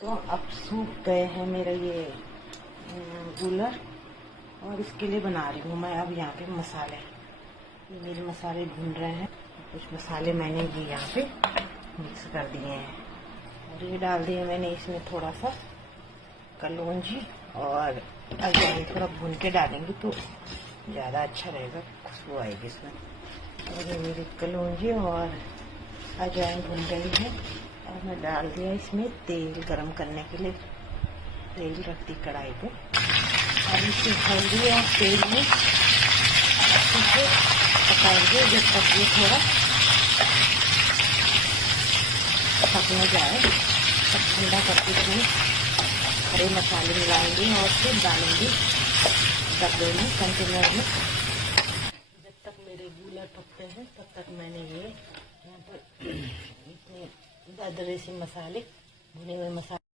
तो अब सूख गए हैं मेरा ये कूलर और इसके लिए बना रही हूँ मैं अब यहाँ पे मसाले। ये मेरे मसाले भून रहे हैं। कुछ मसाले मैंने ये यहाँ पे मिक्स कर दिए हैं और ये डाल दिए मैंने इसमें थोड़ा सा कलौंजी और अजवाइन थोड़ा भून के डालेंगे तो ज़्यादा अच्छा रहेगा, खुशबू आएगी इसमें। और ये मेरी कलौंजी और अजवाइन भून गई है और मैं डाल दिया इसमें तेल गरम करने के लिए। तेल रखती कढ़ाई पे और इसे हल्दी और तेल में अच्छे से पकाएंगे जब तक ये थोड़ा पकने जाए। तब ठंडा करके इसमें हरे मसाले मिलाएंगे और फिर डालेंगे डब्बे में, कंटेनर में। जब तक मेरे गूलर पकते हैं तब तक मैंने ये यहाँ पर इतने दरदरे से मसाले, भुने हुए मसाले